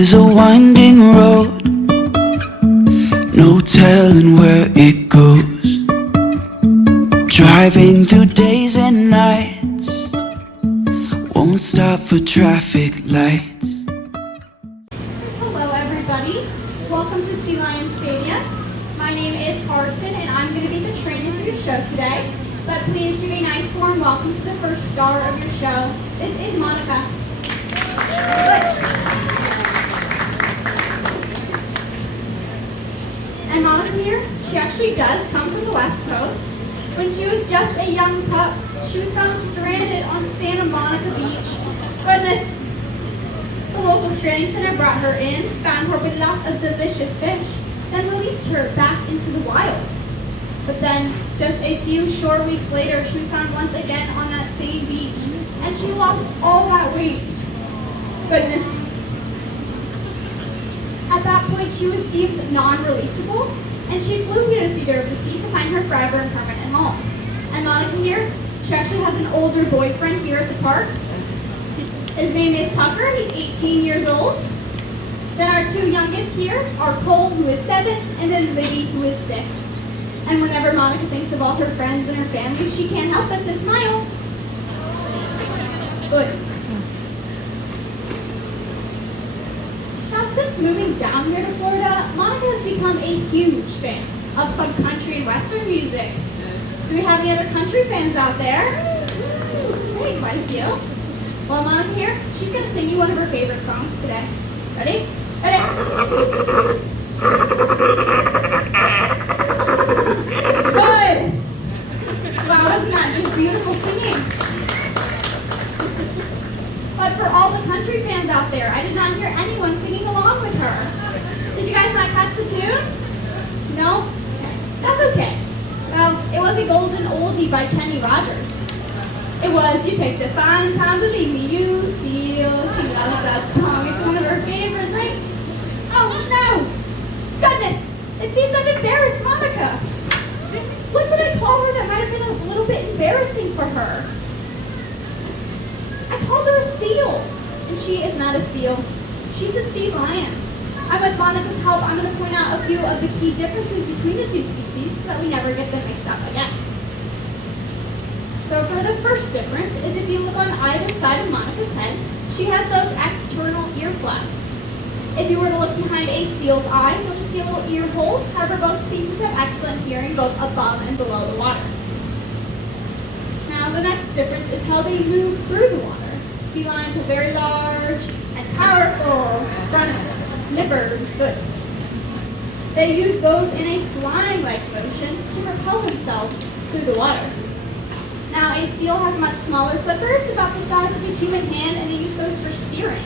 is a winding road, no telling where it goes. Driving through days and nights, won't stop for traffic lights. Hello everybody, welcome to Sea Lion Stadium. My name is Carson and I'm going to be the trainer for your show today. But please give a nice warm welcome to the first star of your show. This is Monica. Good. And Monica here, she actually does come from the West Coast. When she was just a young pup, she was found stranded on Santa Monica Beach. Goodness! The local stranding center brought her in, found her with lots of delicious fish, then released her back into the wild. But then, just a few short weeks later, she was found once again on that same beach, and she lost all that weight. Goodness. At that point, she was deemed non-releasable, and she flew here to Theater of the Sea to find her forever and permanent home. And Monica here, she actually has an older boyfriend here at the park. His name is Tucker, he's 18 years old. Then our two youngest here are Cole, who is 7, and then Liddy, who is 6. And whenever Monica thinks of all her friends and her family, she can't help but to smile. Good. Now, since moving down here to Florida, Monica has become a huge fan of some country and western music. Do we have any other country fans out there? Hey, quite a few. Well, Monica here, she's going to sing you one of her favorite songs today. Ready? Ready? Good! Wow, wasn't that just beautiful singing? But for all the country fans out there, I did not hear anyone singing along with her. Did you guys not catch the tune? No? That's okay. Well, it was a golden oldie by Kenny Rogers. It was, you picked a fine time to leave me, you seal. She loves that song. It's one of her favorites, right? Oh no! Goodness! It seems I've embarrassed Monica. What did I call her that might have been a little bit embarrassing for her? I called her a seal. And she is not a seal. She's a sea lion. And with Monica's help, I'm going to point out a few of the key differences between the two species so that we never get them mixed up again. So for the first difference is if you look on either side of Monica's head, she has those external ear flaps. If you were to look behind a seal's eye, you'll just see a little ear hole. However, both species have excellent hearing both above and below the water. Now the next difference is how they move through the water. Sea lions have very large and powerful front nippers, but they use those in a flying-like motion to propel themselves through the water. Now a seal has much smaller flippers, about the size of a human hand, and they use those for steering.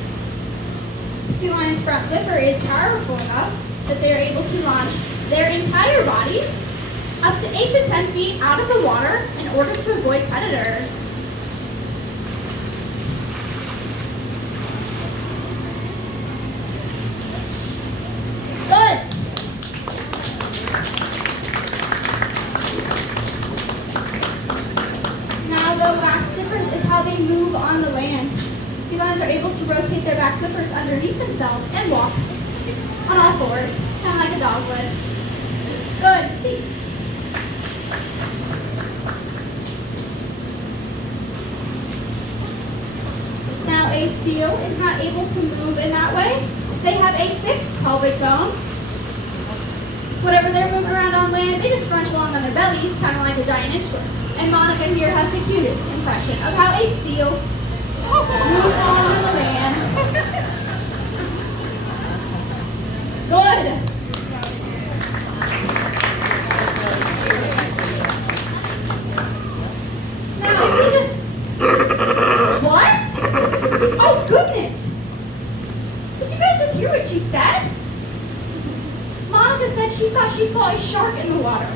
Sea lion's front flipper is powerful enough that they are able to launch their entire bodies up to 8 to 10 feet out of the water in order to avoid predators. Good. Now the last difference is how they move on the land. Sea lions are able to rotate their back flippers underneath themselves and walk on all fours, kind of like a dog would. Good. Seat. Now a seal is not able to move in that way because they have a fixed pelvic bone. So whatever they're moving around on land, they just scrunch along on their bellies, kind of like a giant inchworm. And Monica here has the cutest impression of how a seal moves along on the land. Good. Now, if we just... What? Oh, goodness! Did you guys just hear what she said? Monica said she thought she saw a shark in the water.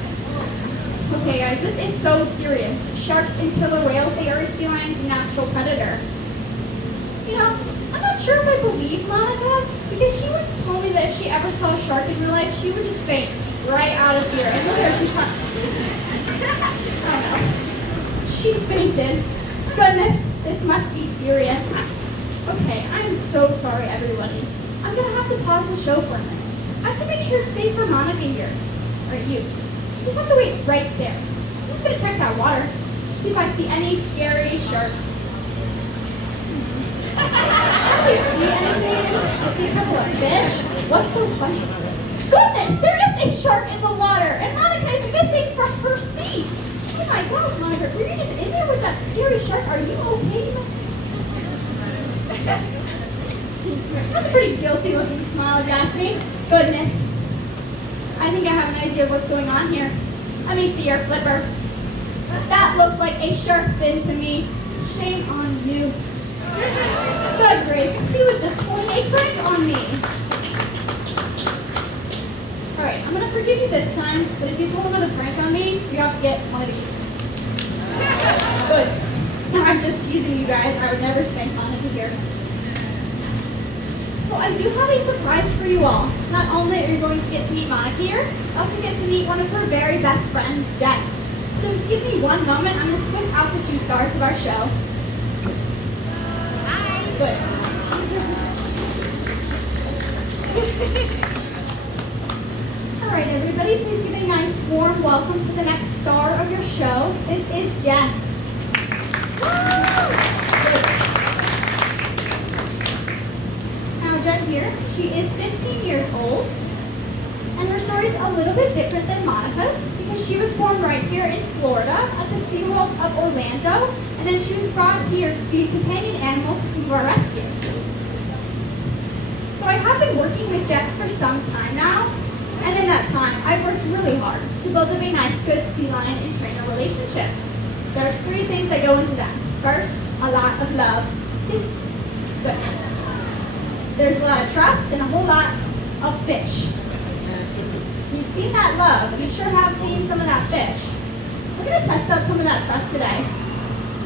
Okay, guys, this is so serious. Sharks and killer whales, they are a sea lion's natural predator. You know, I'm not sure if I believe Monica, because she once told me that if she ever saw a shark in real life, she would just faint right out of fear. And look at her, she's not... I don't know. She's fainted. Goodness, this must be serious. Okay, I'm so sorry, everybody. I'm gonna have to pause the show for a minute. I have to make sure it's safe for Monica here. Alright, you. You just have to wait right there. I'm just gonna check that water. See if I see any scary sharks. I don't really see anything. I see a couple of fish. What's so funny? Goodness, there is a shark in the water, and Monica is missing from her seat. Oh my gosh, Monica, were you just in there with that scary shark? Are you okay? You must be. That's a pretty guilty looking smile, if you ask me. Goodness. I think I have an idea of what's going on here. Let me see your flipper. That looks like a shark fin to me. Shame on you. Good grief, she was just pulling a prank on me. Alright, I'm gonna forgive you this time, but if you pull another prank on me, you have to get one of these. Good. I'm just teasing you guys. I would never spank Monica here. So I do have a surprise for you all. Not only are you going to get to meet Monica here, you also get to meet one of her very best friends, Jen. So give me one moment. I'm going to switch out the 2 stars of our show. Hi. Good. All right, everybody, please give a nice warm welcome to the next star of your show. This is Jen. Now, Jen here, she is 15 years old, and her story is a little bit different than Monica's because she was born right here in Florida at the SeaWorld of Orlando, and then she was brought here to be a companion animal to some of our rescues. So I have been working with Jen for some time now, and in that time, I've worked really hard to build up a nice, good sea lion and trainer relationship. There's 3 things that go into that. First, a lot of love. Is good. There's a lot of trust and a whole lot of fish. You've seen that love, and you sure have seen some of that fish. We're going to test out some of that trust today.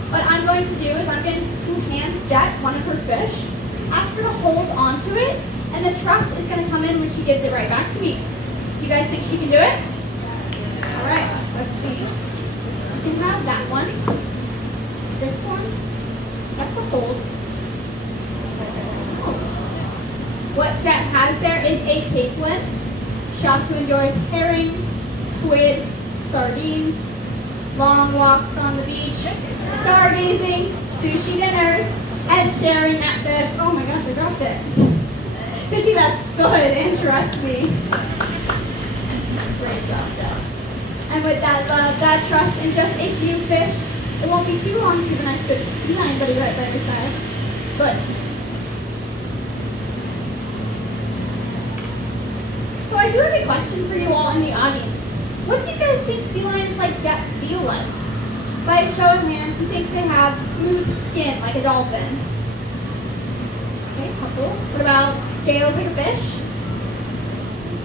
What I'm going to do is I'm going to hand Jet one of her fish, ask her to hold on to it, and the trust is going to come in when she gives it right back to me. Do you guys think she can do it? All right, let's see. You can have that one. This one, you have to hold. Oh. What Jet has there is a capelin. She also enjoys herring, squid, sardines, long walks on the beach, stargazing, sushi dinners, and sharing that fish. Oh my gosh, I dropped it. Fishy, that's good, and trust me. Great job, Jet. And with that love, that trust, and just a few fish, it won't be too long to have a nice good sea lion buddy right by your side. Good. So I do have a question for you all in the audience. What do you guys think sea lions like Jet feel like? By a show of hands, who thinks they have smooth skin like a dolphin? Okay, a couple. What about scales like a fish?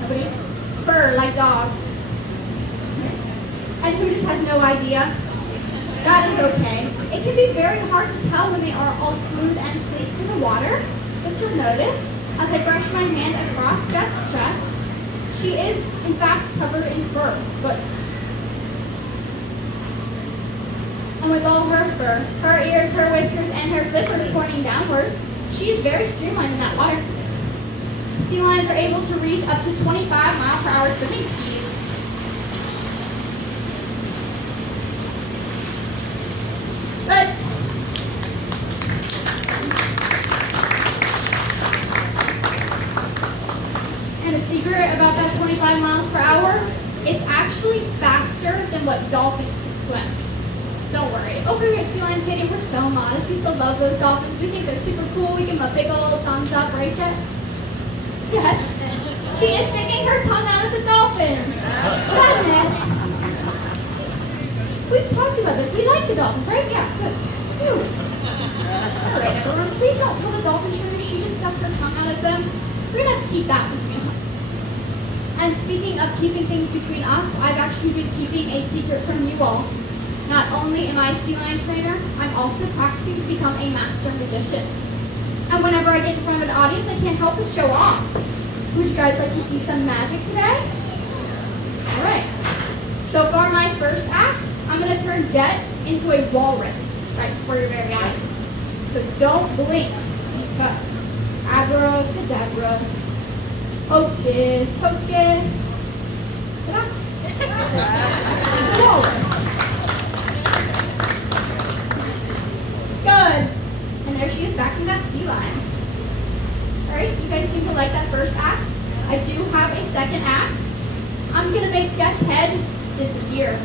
Nobody? Fur like dogs? And who just has no idea? That is okay. It can be very hard to tell when they are all smooth and sleek in the water, but you'll notice as I brush my hand across Jet's chest, she is in fact covered in fur. Good. And with all her fur, her ears, her whiskers, and her flippers pointing downwards, she is very streamlined in that water. Sea lions are able to reach up to 25-mile-per-hour swimming speeds. Good. And a secret about that 25 miles per hour, it's actually faster than what dolphins can swim. Don't worry. Over here at Sea Lion Stadium, we're so modest. We still love those dolphins. We think they're super cool. We give them a big old thumbs up, right, Jet? Jet? She is sticking her tongue out at the dolphins. Goodness. We've talked about this. We like the dolphins, right? Yeah, good. Whew. All right, everyone. Please don't tell the dolphin trainer she just stuck her tongue out at them. We're going to have to keep that between us. And speaking of keeping things between us, I've actually been keeping a secret from you all. Not only am I a sea lion trainer, I'm also practicing to become a master magician. And whenever I get in front of an audience, I can't help but show off. So would you guys like to see some magic today? All right. So for my first act, I'm going to turn Jet into a walrus right before your very eyes. So don't blink because Abracadabra. Hocus pocus. Ta-da. It's a walrus. Good. And there she is back in that sea lion. Alright, you guys seem to like that first act. I do have a second act. I'm gonna make Jet's head disappear.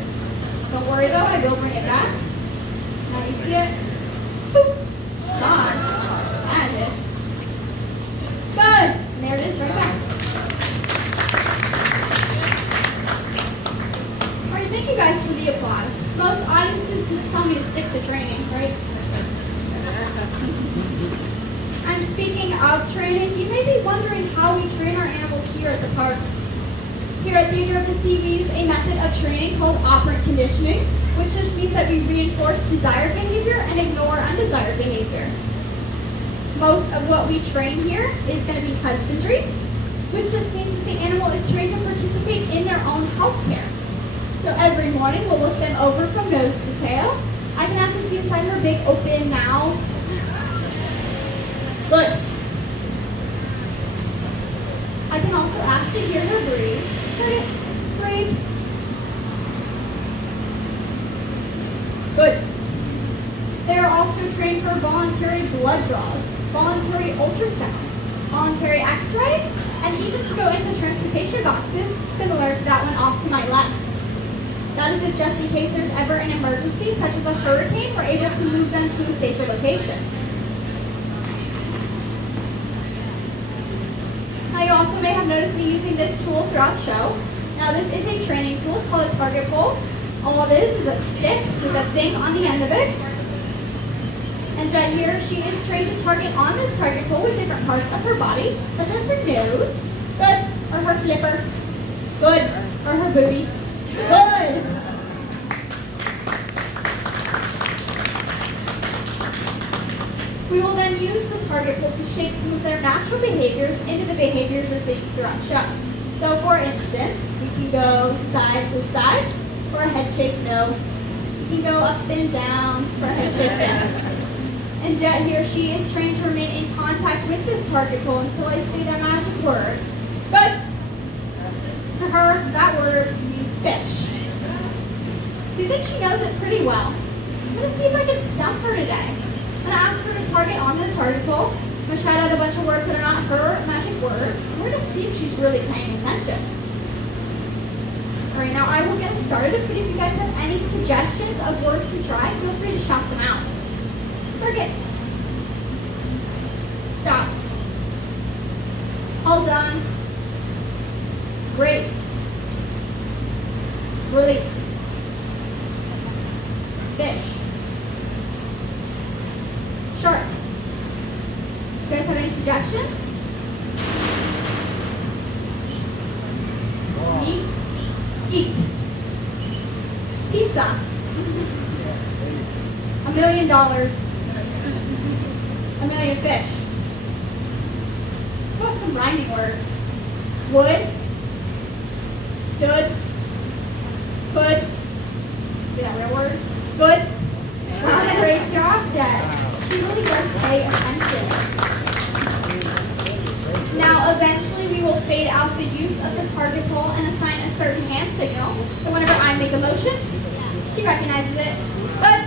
Don't worry though, I will bring it back. Now you see it? Boop. Gone. Magic. Good. And there it is, right back. Alright, thank you guys for the applause. Most audiences just tell me to stick to training, right? And speaking of training, you may be wondering how we train our animals here at the park. Here at Theater of the Sea, we use a method of training called operant conditioning, which just means that we reinforce desired behavior and ignore undesired behavior. Most of what we train here is going to be husbandry, which just means that the animal is trained to participate in their own health care. So every morning we'll look them over from nose to tail. I can ask to see inside her big open mouth. Good. I can also ask to hear her breathe. Okay, breathe. Good. They are also trained for voluntary blood draws, voluntary ultrasounds, voluntary x-rays, and even to go into transportation boxes, similar to that one off to my left. That is if just in case there's ever an emergency, such as a hurricane, we're able to move them to a safer location. Now you also may have noticed me using this tool throughout the show. Now this is a training tool, it's called a target pull. All it is a stick with a thing on the end of it. And Jen here, she is trained to target on this target pull with different parts of her body, such as her nose, good, or her flipper, good, or her booty, good. We will then use the target pull to shape some of their natural behaviors into the behaviors we're seeing throughout the show. So for instance, we can go side to side for a head shake no. We can go up and down for a head shake yes. And Jet here, she is trained to remain in contact with this target pull until I say that magic word. Good. To her, that word means fish. So you think she knows it pretty well. I'm gonna see if I can stump her today. I'm gonna ask her to target on her target pull. I'm gonna shout out a bunch of words that are not her magic word. And we're gonna see if she's really paying attention. All right, now I will get us started, but if you guys have any suggestions of words to try, feel free to shout them out. Target. Stop. All done. Great. Release. Fish. Shark. Do you guys have any suggestions? Eat. Eat. Pizza. $1 million. $1 million fish. What about some rhyming words? Wood. Stood. Could. Is that a real word? Good. Wow, great job, Jet. She really does pay attention. Now, eventually, we will fade out the use of the target pull and assign a certain hand signal. So whenever I make a motion, she recognizes it. Good.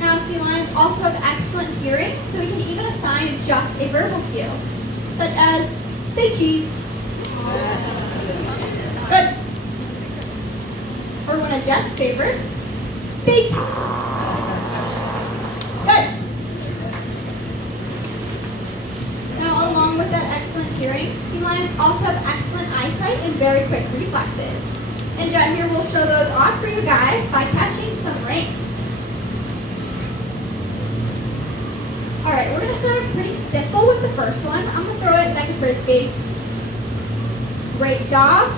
Now, sea lions also have excellent hearing, so we can even assign just a verbal cue, such as, say cheese. Good. Or one of Jet's favorites, speak. Good. Now, along with that excellent hearing, sea lions also have excellent eyesight and very quick reflexes. And Jet here will show those off for you guys by catching some rings. All right, we're gonna start pretty simple with the first one. I'm gonna throw it like a frisbee. Great job.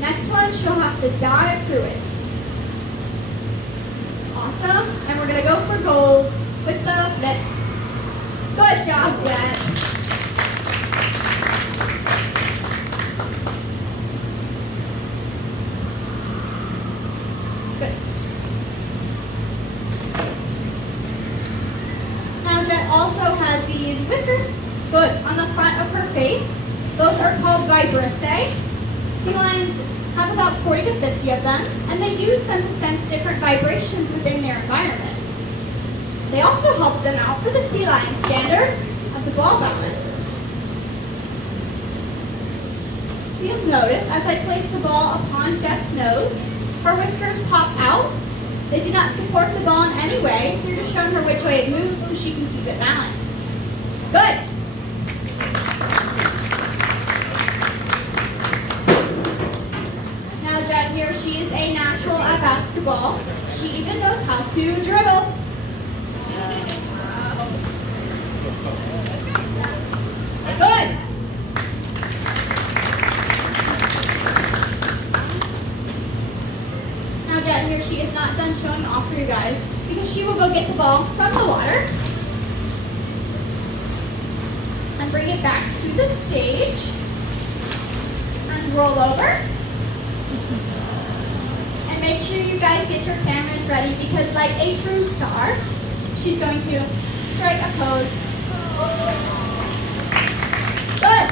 Next one, she'll have to dive through it. Awesome. And we're gonna go for gold with the flips. Good job, Jet. Good. also has these whiskers, good, on the front of her face. Those are called vibrissae. Sea lions have about 40 to 50 of them, and they use them to sense different vibrations within their environment. They also help them out for the sea lion standard of the ball balance. So you'll notice as I place the ball upon Jet's nose, her whiskers pop out. They do not support the ball in any way. They're just showing her which way it moves so she can keep it balanced. Good. Now Jet here, she is a natural at basketball. She even knows how to dribble. Good. Now Jet here, she is not done showing off for you guys because she will go get the ball from the water and bring it back to the stage and roll over. And make sure you guys get your cameras ready because like a true star, she's going to strike a pose. Good.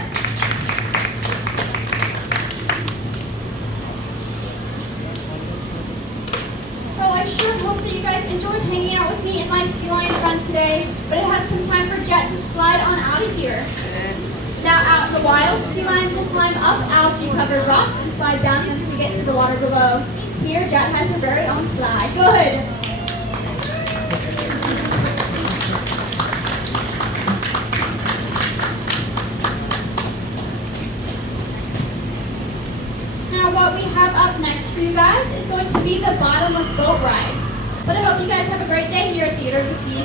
Well, I sure hope that you guys enjoyed hanging out with me and my sea lion friend today, but it has come time for Jet to slide on out of here. Now out in the wild, sea lions will climb up algae-covered rocks and slide down them to get to the water below. Here, Jet has her very own slide. Good. Now what we have up next for you guys is going to be the bottomless boat ride. But I hope you guys have a great day here at Theater of the Sea.